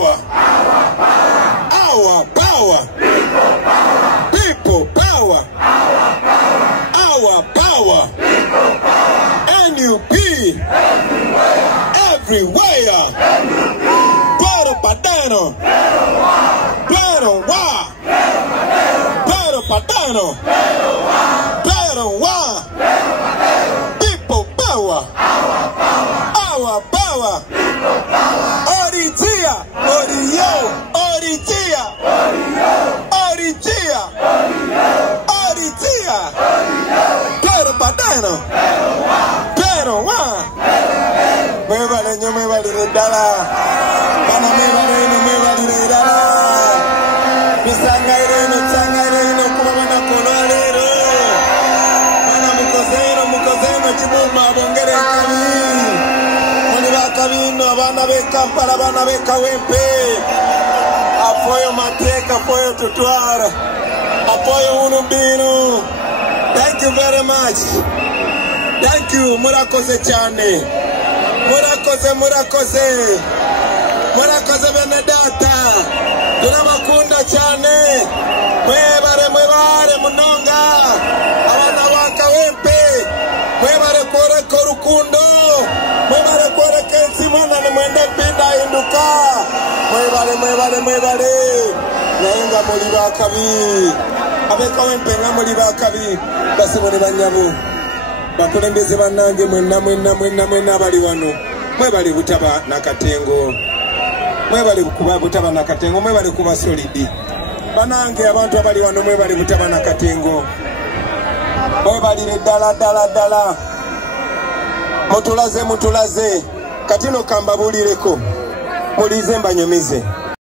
power. Our power. People power. Our power. NUP. Everywhere. Pero Padano. Pero Wa. Pero Padano. Pero Wa. People power. Our power. Oritia. Orio. Oritia. Oritia. Oritia. Pero Padano. Pero Wa. Me vale dala. Pana me vale dala. Misangaireno kumana kolorero. Pana mukozeno chibuma bongere kali. Moni bakabino abana bekampala abana bekawempe. Apoyo mateka, apoyo tutwara. Apoyo unubino. Thank you very much. Thank you, murakoze chane. Murakoze Benedata. Tunabakunda chane. Mwebare munonga. Abana wakawempe. Mwebare kore korukundo. Mwebare kore kensimana ni mwende pinda induka. Mwebare. Naenga muri bakabi. Abekawempe nga muri bakabi. Basibone banyabu. Bakulembeze banange mwenna bali wano. Mwebali butaba nakatengo. Mwebali kuba butaba nakatengo. Mwebali kuba solidi. Banange abantu abali wano mwebali butaba nakatengo. Mwebali dala. Mutulaze. Katino kamba bulireko. Mulize mbanyumize.